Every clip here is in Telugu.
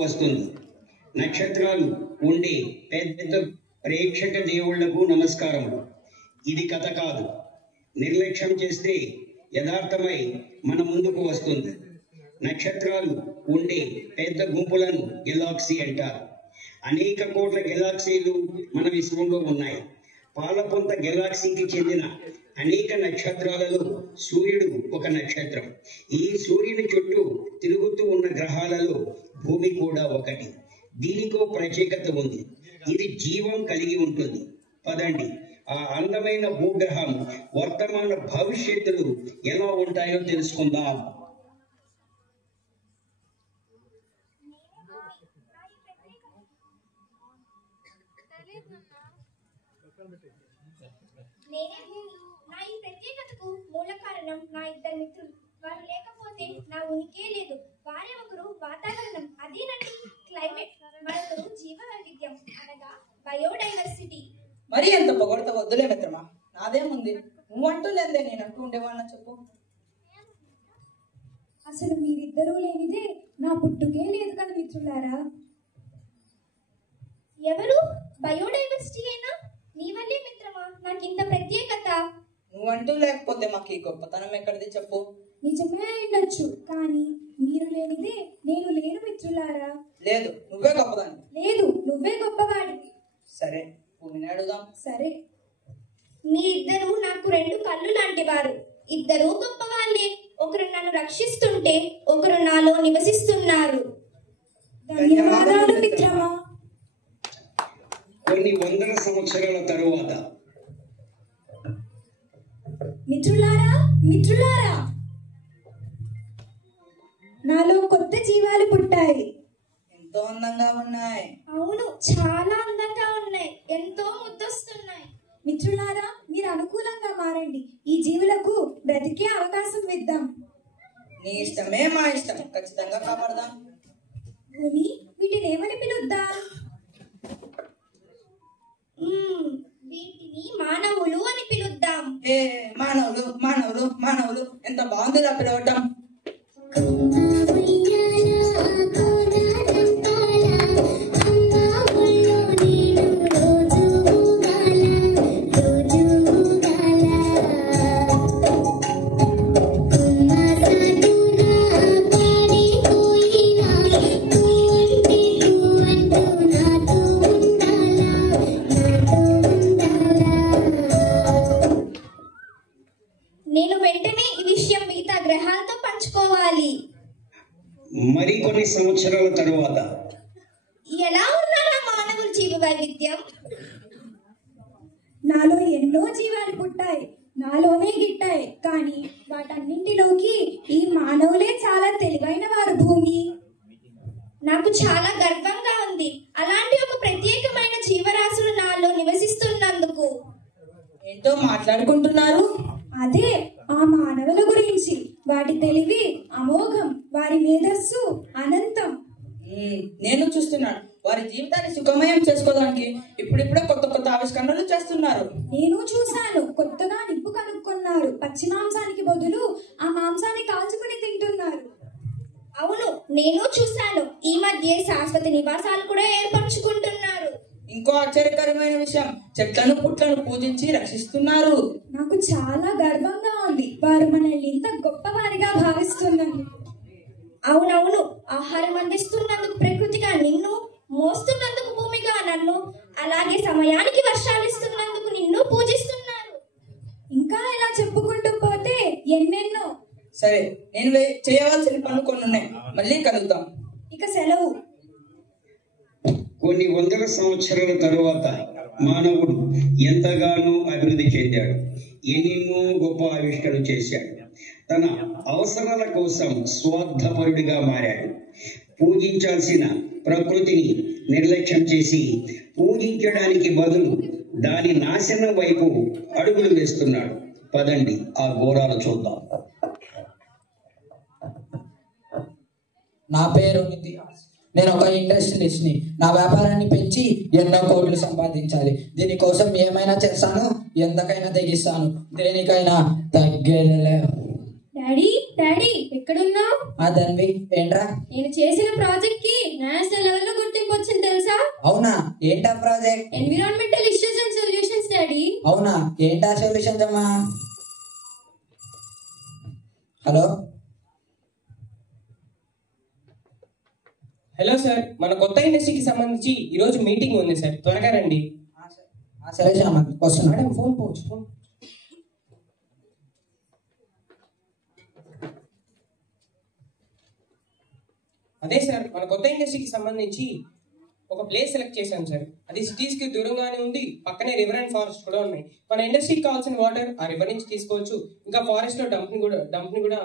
వస్తుంది. నక్షత్రాలు ఉండే పెద్ద ప్రేక్షక దేవుళ్లకు నమస్కారములు. ఇది కథ కాదు. నిర్లక్ష్యం చేస్తే యథార్థమై మన ముందుకు వస్తుంది. నక్షత్రాలు ఉండే పెద్ద గుంపులను గెలాక్సీ అంటారు. అనేక కోట్ల గెలాక్సీలు మన విశ్వంలో ఉన్నాయి. పాలపొంత గెలాక్సీకి చెందిన అనేక నక్షత్రాలలో సూర్యుడు ఒక నక్షత్రం. ఈ సూర్యుని చుట్టూ తిరుగుతూ ఉన్న గ్రహాలలో భూమి కూడా ఒకటి. దీనికో ప్రత్యేకత ఉంది. ఇది జీవం కలిగి ఉంటుంది. పదండి, ఆ అందమైన భూగ్రహం వర్తమాన భవిష్యత్తులు ఎలా ఉంటాయో తెలుసుకుందాం. నా ఈ ప్రత్యేకతకు మూల కారణం నా ఇద్దరు మిత్రులు. వారు లేకపోతే నా ఉనికే లేదు. వారే ఒకరు వాతావరణం, అదేనండి క్లైమేట్, మరొకరు జీవ వైవిధ్యం అనగా బయోడైవర్సిటీ. మరి ఎంత పొగడత వద్దులే మిత్రమా, నాదేముంది, నువ్వంటూ లేదే నేను అంటూ ఉండేవాళ్ళ చెప్పు. అసలు మీరిద్దరూ లేనిదే నా పుట్టుకే లేదు కదా మిత్రులారా. ఎవరు? బయోడైవర్సిటీ అయినా నీ వల్లే మిత్రమా నాకు ఇంత ప్రత్యేకత. నువ్వంటూ లేకపోతే మాకు ఈ గొప్పతనం ఎక్కడిది చెప్పు. నిజమే అయిండొచ్చు, కానీ మీరు లేనిదే నేను లేను మిత్రులారా. లేదు, నువ్వే గొప్పదాన్ని. లేదు, నువ్వే గొప్పవాడివి. సరే, భూమిని అడుగుదాం. సరే, మీ ఇద్దరు నాకు రెండు కళ్ళు లాంటి వారు. ఇద్దరు గొప్పవాళ్ళే. ఒకరు నన్ను రక్షిస్తుంటే ఒకరు నాలో నివసిస్తున్నారు. ధన్యవాదాలు మిత్రమా. కొన్ని వందల సంవత్సరాల తరువాత మిత్రులారా, మిత్రులారా, నాలో కొత్త జీవాలు పుట్టాయి. ఎంతో అందంగా ఉన్నాయి. అవును, చాలా అందంగా ఉన్నాయి. ఎంతో ముద్దొస్తున్నాయి. మిత్రులారా, మీరు అనుకూలంగా మారండి. ఈ జీవులకు బ్రతికే అవకాశం ఇద్దాం. నీ ఇష్టమే మా ఇష్టం, ఖచ్చితంగా కాపాడదాం. భూమి, వీటిని ఏమని పిలుద్దాం? వీటిని మానవులు అని పిలుద్దాం. ఏ మానవులు మానవులు మానవులు, ఎంత బాగుందిరా పిలవటం. నేను వెంటనే ఈ విషయం మిగతా గ్రహాలతో పంచుకోవాలి. మరికొన్ని సంవత్సరాల తరువాత ఎలా ఉన్నారా మానవుల జీవ వైవిధ్యం? నాలో ఎన్నో జీవాలు పుట్టాయి, నాలోనే గిట్టాయి. కానీ వాటన్నింటిలోకి ఈ మానవులే చాలా తెలివైన వారు. భూమి, నాకు చాలా గర్వంగా ఉంది అలాంటి ఒక ప్రత్యేకమైన జీవరాశులు నాలో నివసిస్తున్నందుకు. ఏంటో మాట్లాడుకుంటున్నారు? అదే ఆ మానవుల గురించి. వాటి తెలివి అమోఘం, వారి మేధస్సు అనంతం. నేను చూస్తున్నాను. వారి జీవితాన్ని సుఖమయం చేసుకోవడానికి ఇప్పుడిప్పుడే కొత్త కొత్త ఆవిష్కరణలు చేస్తున్నారు. నేను చూశాను. కొత్తగా నిప్పు కనుక్కున్నారు. పచ్చి మాంసానికి బదులు ఆ మాంసాన్ని కాల్చుకుని తింటున్నారు. అవును, నేను చూశాను. ఈ మధ్య శాశ్వత నివాసాలు కూడా ఏర్పరచుకుంటున్నారు. ఇంకో ఆశ్చర్యకరమైన విషయం, చెట్లను పుట్లను పూజించి రక్షిస్తున్నారు. నాకు చాలా గర్వంగా ఉంది. వారు మనల్ని ఇంత గొప్పవారిగా భావిస్తున్నారు. అవునవును, ఆహారం అందిస్తున్నందుకు ప్రకృతిగా నిన్ను, మోస్తున్నందుకు భూమిగా నన్ను, అలాగే సమయానికి వర్షాలు ఇస్తున్నందుకు నిన్ను పూజిస్తున్నారు. ఇంకా ఇలా చెప్పుకుంటూ పోతే ఎన్నెన్నో. సరే, నేను చేయవలసిన పనులు కొన్ని ఉన్నాయి. మళ్ళీ కలుద్దాం. ఇక సెలవు. కొన్ని వందల సంవత్సరాల తరువాత మానవుడు ఎంతగానో అభివృద్ధి చెందాడు. ఎన్నెన్నో గొప్ప ఆవిష్కరణ చేశాడు. తన అవసరాల కోసం స్వార్థపరుడిగా మారాడు. పూజించాల్సిన ప్రకృతిని నిర్లక్ష్యం చేసి పూజించడానికి బదులు దాని నాశనం వైపు అడుగులు వేస్తున్నాడు. పదండి, ఆ ఘోరాలు చూద్దాం. నా పేరు నితియాస్. నేను ఒక ఇండస్ట్రియలిస్ట్ ని. నా వ్యాపారాన్ని పెంచి ఎన్నో కోట్లు సంపాదించాలి. దీనికోసం ఏమైనా చేస్తాను, ఎంతకైనా తెగిస్తాను, దేనికైనా తగ్గేదే. డాడీ, డాడీ ఎక్కడున్నావు? ధన్వి ఏంట్రా? నేను చేసిన ప్రాజెక్ట్ కి నేషనల్ లెవెల్లో గుర్తింపు వచ్చింది తెలుసా? అవునా? ఏంటా project? Environmental issues and solutions daddy. అవునా? ఏంటా సొల్యూషన్స్ అమ్మా? హలో హలో సార్, మన కొత్త ఇండస్ట్రీకి సంబంధించి ఈరోజు మీటింగ్ ఉంది సార్, త్వరగా రండి. సరే శ్యామ వస్తున్నా. మేడం ఫోన్ పోవచ్చు ఫోన్. అదే సార్, మన కొత్త ఇండస్ట్రీకి సంబంధించి ఒక ప్లేస్ సెలెక్ట్ చేశాం సార్. అది సిటీస్ కి దూరంగానే ఉంది, పక్కనే రివర్ అండ్ ఫారెస్ట్ కూడా ఉన్నాయి. మన ఇండస్ట్రీకి కావాల్సిన వాటర్ ఆ రివర్ నుంచి తీసుకోవచ్చు, ఇంకా ఫారెస్ట్ లో డంప్ ని కూడా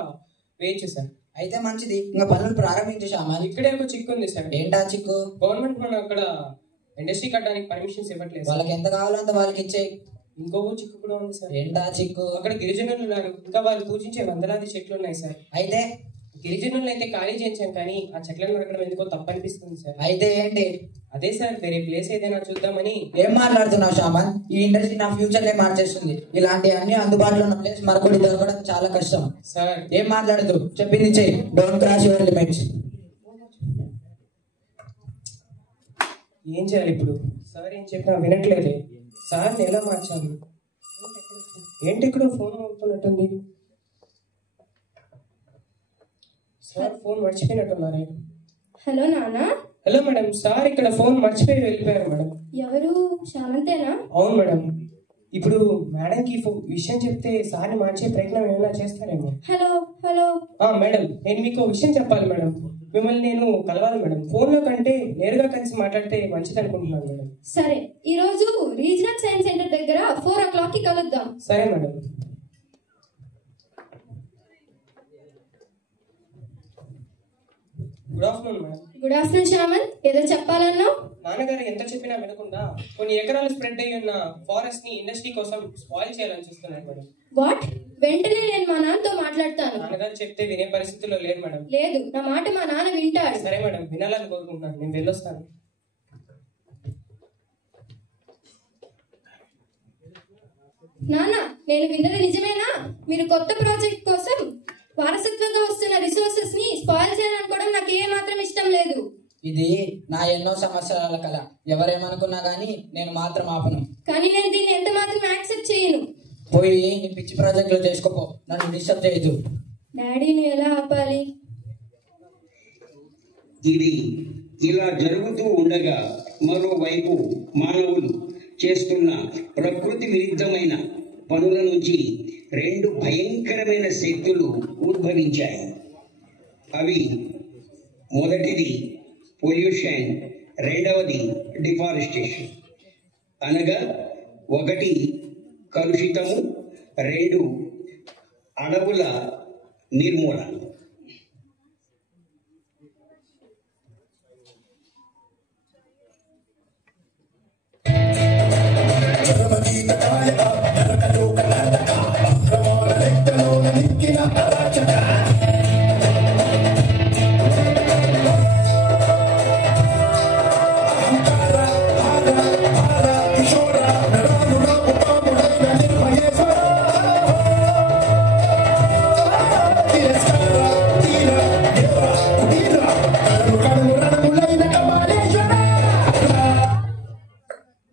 వేయచ్చు సార్. అయితే మంచిది, ఇంకా పనులు ప్రారంభించేసామా? ఇక్కడే ఒక చిక్కు ఉంది సార్. ఏంటా చిక్కు? గవర్నమెంట్ మనం అక్కడ ఇండస్ట్రీ కట్టడానికి పర్మిషన్స్ ఇవ్వట్లేదు. వాళ్ళకి ఎంత కావాలో అంత వాళ్ళకి ఇచ్చే. ఇంకొక చిక్కు కూడా ఉంది సార్. ఏంటా చిక్కు? అక్కడ గిరిజనులు ఉన్నారు, ఇంకా వాళ్ళు పూజించే వందలాది చెట్లు ఉన్నాయి సార్. అయితే గిరిజనులు అయితే ఖాళీ చేయించాం, కానీ ఆ చెట్లను నరకడం ఎందుకో తప్పనిపిస్తుంది సార్. అయితే ఏంటి? అదే సార్, వేరే ప్లేస్ ఏదైనా చూద్దామని. ఏం మాట్లాడుతున్నావు శ్యామన్? ఈ ఇండస్ట్రీ నా ఫ్యూచర్ నే మార్చేస్తుంది. ఇలాంటి అన్ని అందుబాటులో ఉన్న ప్లేస్ మరొకటి దొరకడం చాలా కష్టం సార్. ఏం మాట్లాడుతూ చెప్పింది చెయ్యి. Don't crash your limits. ఏం చేయాలి ఇప్పుడు? సార్ ఏం చెప్పినా వినట్లేదే. సార్ ఎలా మార్చాలి? ఏంటి ఇక్కడ ఫోన్ అవుతున్నట్టుంది? సార్ ఫోన్ మర్చిపోయినట్టున్నారే. హలో నాన్న. హలో మేడం, సార్ ఇక్కడ ఫోన్ మర్చిపోయి వెళ్ళిపోయారు మేడం. ఎవరు? శామంతేనా? అవును మేడం. ఇప్పుడు మేడంకి విషయం చెప్తే సార్ని మార్చే ప్రయత్నం ఏమైనా చేస్తారేమో. Hello hello. మేడం, నేను మీకు విషయం చెప్పాలి మేడం. మిమ్మల్ని నేను కలవాలి మేడం. ఫోన్లో కంటే నేరుగా కలిసి మాట్లాడితే మంచిది అనుకుంటున్నాను మేడం. సరే, ఈ రోజు రీజనల్ సైన్స్ సెంటర్ దగ్గర 4 o'clock కి కలుద్దాం. సరే madam. Good afternoon madam. Good afternoon Shyaman. ఏదో చెప్పాలన్నావు? నాన్నగారు ఎంత చెప్పినా వినకుండా కొన్ని ఎకరాలు స్ప్రెడ్ అయ్యి ఉన్న ఫారెస్ట్ ని ఇండస్ట్రీ కోసం స్పాయిల్ చేయాలని చూస్తున్నారు మేడం. వాట్? వెంటనే నేను మా నాన్నతో మాట్లాడతాను. నాన్నగారు చెప్తే వినే పరిస్థితుల్లో లేరు మేడం. లేదు, నా మాట మా నాన్న వింటాడు. సరే మేడం, వినాలని కోరుకుంటున్నాను. నేను వెళ్ళొస్తాను. నాన్న, నేను విన్నది నిజమేనా? మీరు కొత్త ప్రాజెక్ట్ కోసం వారసత్వంగా వస్తున్న రిసోర్సెస్ ని స్పాయిల్ చేయాలనుకోవడం నాకు ఏ మాత్రం ఇష్టం లేదు. ఇది నా ఎన్నో సంవత్సరాల కళ. ఎవరేమనుకున్నా గానీ నేను మాత్రం ఆపను. కానీ నేను దీన్ని ఎంత మాత్రం యాక్సెప్ట్ చేయను. పోయి నీ పిచ్చి ప్రాజెక్టులు చేసుకోపో, నన్ను డిస్టర్బ్ చేయొద్దు. డాడీని ఎలా ఆపాలి? ఇది ఇలా జరుగుతూ ఉండగా మరోవైపు మానవులు చేస్తున్న ప్రకృతి విరుద్ధమైన పనుల నుంచి 2 భయంకరమైన శక్తులు ఉద్భవించాయి. అవి మొదటిది పొల్యూషన్, రెండవది డిఫారెస్టేషన్. అనగా 1 కలుషితము, 2 అడవుల నిర్మూలన.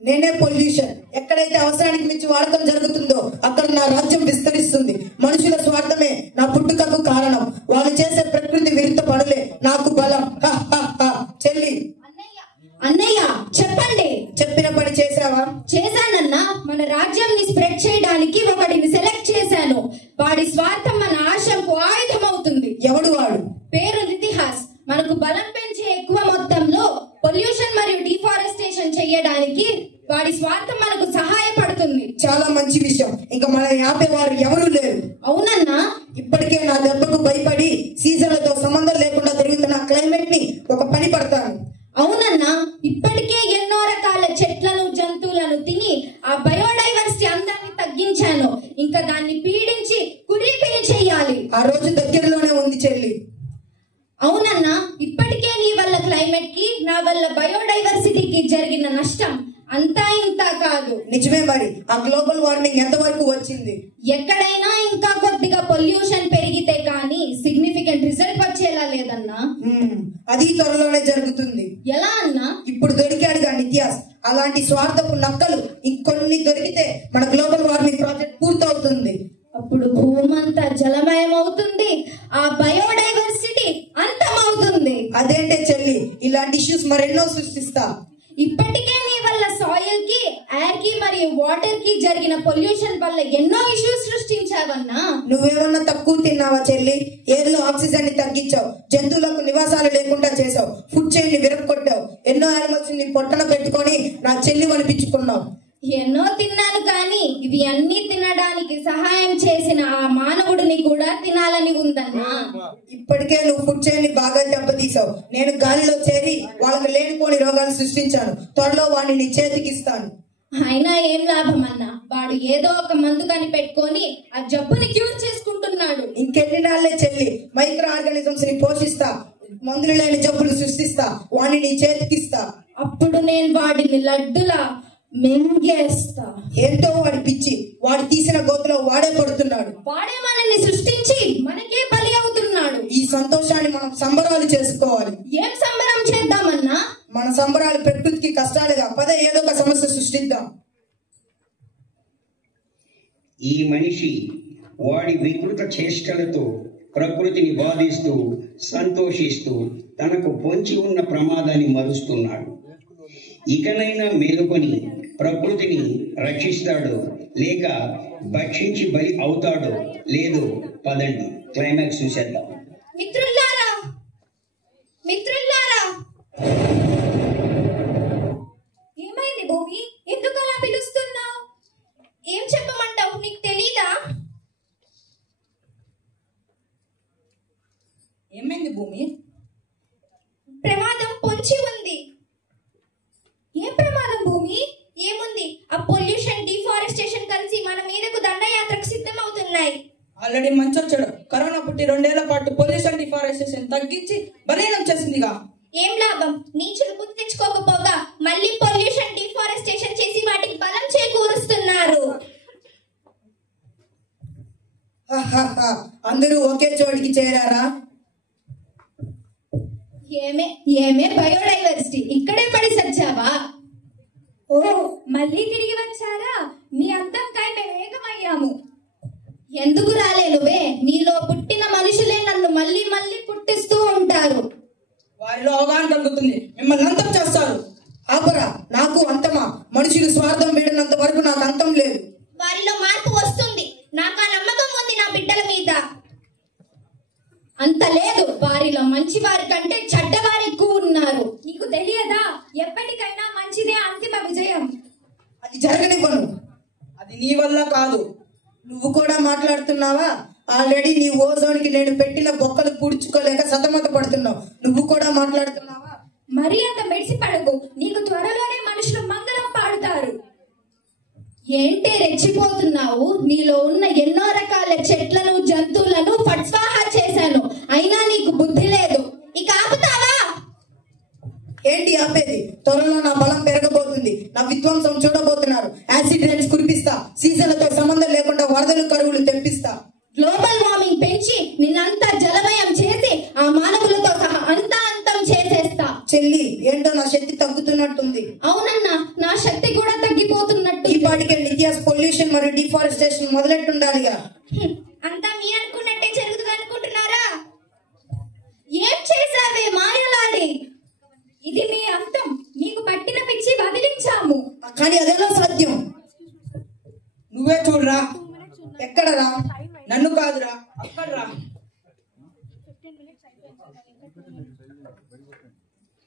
నేనే పొల్యూషన్. ఎక్కడైతే అవసరానికి మించి వాడకం జరుగుతుందో అక్కడ నా రాజ్యం విస్తరిస్తుంది. మనుషుల స్వార్థమే నా పుట్టుకకు కారణం. వాళ్ళు చేసే ప్రకృతి విరుద్ధ పనులే నాకు బలం. చెల్లి. అన్నయ్య చెప్పండి. చెప్పిన పని చేసావా? చేశానన్నా. మన రాజ్యాన్ని స్ప్రెడ్ చేయడానికి ఒకడిని సెలెక్ట్ చేశాను. వాడి స్వార్థం మన ఆశకు ఆయుధం అవుతుంది. ఎవడు వాడు? పేరు ఇతిహాస్. మనకు బలం పెంచే ఎక్కువ మొత్తంలో పొల్యూషన్ మరియు డిఫారెస్టేషన్ చేయడానికి వాడి స్వార్థం మనకు సహాయపడుతుంది. చాలా మంచి విషయం. ఇంకా మన ఆపేవారు ఎవరూ లేరు. అవునన్నా. ఇప్పటికే నా దెబ్బకు భయపడి సీజన్లతో సంబంధం లేకుండా తిరుగుతున్న క్లైమేట్ ని ఒక పని పడతాను. అవునన్నా. ఇప్పటికే ఎన్నో రకాల చెట్లను జంతువులను తిని ఆ బయోడైవర్సిటీ అందాన్ని తగ్గించాను. ఇంకా దాన్ని పీడించి కురీపిని చెయ్యాలి. ఆ రోజు దగ్గరలోనే ఉంది చెల్లి. అవునన్నా. ఇప్పటికే నీ వల్ల క్లైమేట్ కి, నా వల్ల బయోడైవర్సిటీకి జరిగిన నష్టం అంతా ఇంత కాదు. నిజమే. మరి ఆ గ్లోబల్ వార్మింగ్ ఎంత వరకు వచ్చింది? ఎక్కడైనా ఇంకా కొద్దిగా పొల్యూషన్ పెరిగితే కానీ అది త్వరలోనే జరుగుతుంది. ఎలా అన్నా? ఇప్పుడు దొరికాడుగా నిత్యాస్. అలాంటి స్వార్థపు నక్కలు ఇంకొన్ని దొరికితే మన గ్లోబల్ వార్మింగ్ ప్రాజెక్ట్ పూర్తవుతుంది. అప్పుడు భూమంతా జలమయం అవుతుంది, ఆ బయోడైవర్సిటీ అంతమవుతుంది. అదేంటే చెల్లి, ఇలాంటి ఇష్యూస్ మరెన్నో సృష్టిస్తా. ఇప్పటికే నీ వల్ల సాయిల్ కి, ఎయిర్ కి మరియు వాటర్ కి జరిగిన పొల్యూషన్ వల్ల ఎన్నో ఇష్యూస్ సృష్టించావన్నా. నువ్వేమన్నా తక్కువ తిన్నావా చెల్లి? ఎయిర్ లో ఆక్సిజన్ ని తగ్గించావు, జంతువులకు నివాసాలు లేకుండా చేసావు, ఫుడ్ చైన్ ని విరగొట్టావు, ఎన్నో యానిమల్స్ ని పొట్టన పెట్టుకొని నా చెల్లి అనిపించుకున్నావు. ఎన్నో తిన్నాను కానీ ఇవి అన్ని తినడానికి సహాయం చేసిన ఆ మానవుడిని కూడా తినాలని ఉందన్నా. ఇప్పటికే నువ్వు ఫుడ్ చైన్ ని బాగా దెబ్బతీసావు. నేను గాలిలో చేరి వాళ్ళకి లేనిపోని రోగాలు సృష్టించాను. త్వరలో వాడిని నీ చేతికిస్తాను. అయినా ఏం లాభం అన్నా, వాడు ఏదో ఒక మందు కనిపెట్టుకొని ఆ జబ్బుని క్యూర్ చేసుకుంటున్నాడు. ఇంకెన్ని నాళ్లే చెల్లి, మైక్రో ఆర్గానిజమ్స్ ని పోషిస్తా, మందులు లేని జబ్బులు సృష్టిస్తా, వాడిని నీ చేతికిస్తా. అప్పుడు నేను వాడిని లడ్డులా మింగేస్తా. ఏంటో వాడి పిచ్చి, వాడు తీసిన గోతులో వాడే పడుతున్నాడు. వాడే మనల్ని సృష్టించి మనకే బలి అవుతున్నాడు. ఈ సంతోషాన్ని మనం సంబరాలు చేసుకోవాలి. ఏం సంబరం చేద్దామన్నా? మన సంబరాలు ప్రకృతికి కష్టాలుగా. పద ఏదో ఒక సమస్య సృష్టిద్దాం. ఈ మనిషి వాడి వికృత చేష్టలతో ప్రకృతిని బాధిస్తూ సంతోషిస్తూ తనకు పొంచి ఉన్న ప్రమాదాన్ని మరుస్తున్నాడు. ఇకనైనా మేలుకొని ప్రకృతిని రక్షిస్తాడో లేక భక్షించి బలి అవుతాడో లేదో పదండి క్లైమాక్స్ చూసేద్దాం. మిత్రులారా, మిత్రులారా, ఏమైంది భూమి? ఎందుకు అలా పిలుస్తున్నావు? ఏం చెప్పమంటావు? నీకు తెలీదా? ఏమైంది భూమి? ప్రమాదం పొంచి ఉంది. ఏం ప్రమాదం భూమి? ఏముంది? ఆ పొల్యూషన్, డిఫారెస్టేషన్ కలిసి మన మీదకు దండయాత్రకు సిద్ధమవుతున్నాయి. ఆల్రెడీ మంచి వచ్చాడు. కరోనా పుట్టి 2 ఏళ్ల పాటు పొల్యూషన్ డిఫారెస్టేషన్ తగ్గించి బలీనం చేసిందిగా. ఏం లాభం? నీచులు బుద్ధి తెచ్చుకోకపోగా మళ్ళీ పొల్యూషన్, డిఫారెస్టేషన్ చేసి వాటికి బలం చేకూరుస్తున్నారు. అందరూ ఒకే చోటికి చేరారా? ఏమే బయోడైవర్సిటీ, ఇక్కడే పడి సచ్చావా? ఓ, మళ్ళీ తిరిగి వచ్చారా? నీ అంతంకై మేము ఏకమయ్యాము. ఎందుకు రాలేనువే? నీలో పుట్టిన మనుషులే నన్ను మళ్ళీ మళ్ళీ పుట్టిస్తూ ఉంటారు. వారిలో అవగాహన కలుగుతుంది, మిమ్మల్ని అంతం చేస్తారు. ఆపరా, నాకు అంతమా? మనుషులు స్వార్థం వీడినంత వరకు నాకు అంతం లేదు. వారిలో మార్పు వస్తుంది. నాకు ఆ నమ్మకం ఉంది నా బిడ్డల మీద. అంత లేదు, వారిలో మంచి వారి కంటే చెడ్డవారు ఎక్కువ ఉన్నారు. నీకు తెలియదా? ఎప్పటికైనా మంచిదే అంతిమ విజయం. అది జరగనివ్వను. అది నీ వల్ల కాదు. నువ్వు కూడా మాట్లాడుతున్నావా? ఆల్రెడీ నీ ఓజోన్కి నేను పెట్టిన బొక్కలు పూడ్చుకోలేక సతమత పడుతున్నావు. నువ్వు కూడా మాట్లాడుతున్నావా? మరి అంత మెడిసి పడకు. నీకు త్వరలోనే మనుషులు మంగళం పాడుతారు. ఏంటి రెచ్చిపోతున్నావు? నీలో ఉన్న ఎన్నో రకాల చెట్లను, జంతువులను ఫట్స్వాహా చేశాను, అయినా నీకు బుద్ధి లేదు. ఇక ఆపుతావా? ఏంటి ఆపేది? త్వరలో నా బలం పెరగబోతుంది. నా విధ్వంసం చూడబోతున్నారు. యాసిడ్ రైన్స్ కురిపిస్తా, సీజన్లతో సంబంధం లేకుండా వరదలు, కరువులు తెప్పిస్తా. గ్లోబల్ వార్మింగ్ పెంచి నిన్నంతా జలమయం చేసి ఆ మానవులతో సహా అంతా అంతం చేసేస్తా. చెల్లి, ఏంటో నా శక్తి తగ్గుతున్నట్టుంది. అవునన్నా, నా శక్తి కూడా తగ్గిపోతున్నట్టు. ఈ పాటికే నిత్యాస్ పొల్యూషన్ మరియు డిఫారెస్టేషన్ మొదలెట్టుండాలిగా. అంతా మీ అనుకున్నట్టే జరుగుతుంది అనుకుంటున్నారా? ఏం చేసావే మాయలాడి? ఇది మీ అంతం. నీకు పట్టిన పిచ్చి వదిలించాము. కానీ అదెలా సాధ్యం? నువ్వే చూడరా. ఎక్కడరా? నన్ను కాదురా, అక్కడ రా.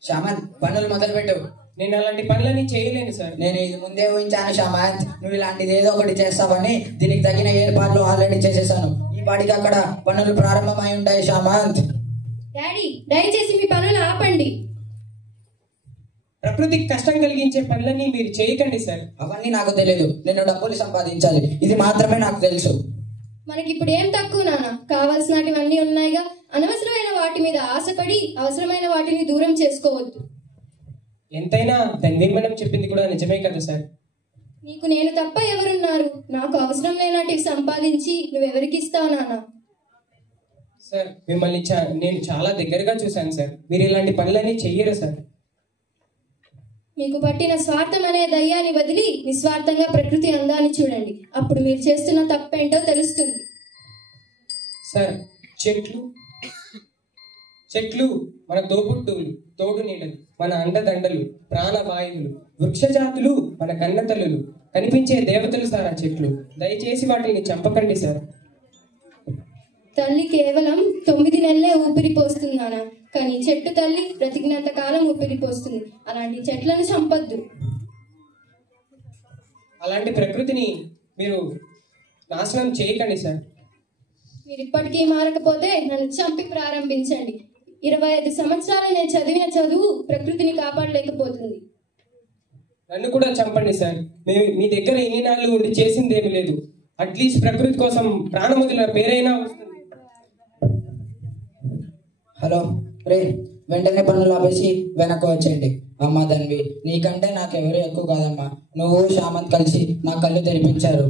శామంత్, పనులు మొదలు పెట్టు. నేను అలాంటి పనులన్నీ చేయలేను సార్. నేను ఇది ముందే ఊహించాను శామంత్, నువ్వు ఇలాంటిది ఏదో ఒకటి చేస్తావని. దీనికి తగిన ఏర్పాట్లు ఆల్రెడీ చేసేసాను. ఈ పాటికి అక్కడ పనులు ప్రారంభమై ఉంటాయి శామంత్. డాడీ, దయచేసి మీ పనులు ఆపండి. ప్రకృతికి కష్టం కలిగించే పనులన్నీ మీరు చేయకండి సార్. అవన్నీ నాకు తెలియదు. నేను డబ్బులు సంపాదించాలి, ఇది మాత్రమే నాకు తెలుసు. మనకి ఇప్పుడు ఏం తక్కువ నాన్న? కావాల్సినటివన్నీ ఉన్నాయిగా. అనవసరమైన వాటి మీద ఆశపడి అవసరమైన వాటిని దూరం చేసుకోవద్దు. ఎంతైనా ధన్వీర్ మేడం చెప్పింది కూడా నిజమే కదా సార్. నీకు నేను తప్ప ఎవరున్నారు? నాకు అవసరం లేనటివి సంపాదించి నువ్వెవరికి ఇస్తావు నాన్న? సార్ మిమ్మల్ని నేను చాలా దగ్గరగా చూశాను సార్. మీరు ఇలాంటి పనులన్నీ చెయ్యరు సార్. మీకు పట్టిన స్వార్థం అనే దయ్యాన్ని వదిలి నిస్వార్థంగా ప్రకృతి అందాన్ని చూడండి. అప్పుడు మీరు చేస్తున్న తప్పేంటో తెలుస్తుంది. సార్ చెట్లు మన తోబుట్టువులు, తోడు నీడలు, మన అండదండలు, ప్రాణవాయువులు, వృక్షజాతులు మన కన్నతల్లులు, కనిపించే దేవతలు సార్ ఆ చెట్లు. దయచేసి వాటిని చంపకండి సార్. తల్లి కేవలం 9 నెలలే ఊపిరి పోస్తున్నానా, కానీ చెట్టు తల్లి బ్రతికినంత కాలం ఊపిరి పోస్తుంది. అలాంటి చెట్లను చంపొద్దు. అలాంటి ప్రకృతిని మీరు నాశనం చేయకండి సార్. మీరు ఇప్పటికీ మారకపోతే నన్ను చంపి ప్రారంభించండి. 25 సంవత్సరాలు నేను చదివిన చదువు ప్రకృతిని కాపాడలేకపోతుంది. నన్ను కూడా చంపండి సార్. మీ దగ్గర ఇన్ని నాళ్ళు ఉండి చేసింది ఏమి లేదు. అట్లీస్ట్ ప్రకృతి కోసం ప్రాణం వదిలిన పేరైనా వస్తుంది. హలో రే, వెంటనే పనులు ఆపేసి వెనక్కి వచ్చేయండి. అమ్మా ధన్వి, నీకంటే నాకెవరు ఎక్కువ కాదమ్మా. నువ్వు శామంత్ కలిసి నా కళ్ళు తెరిపించారు.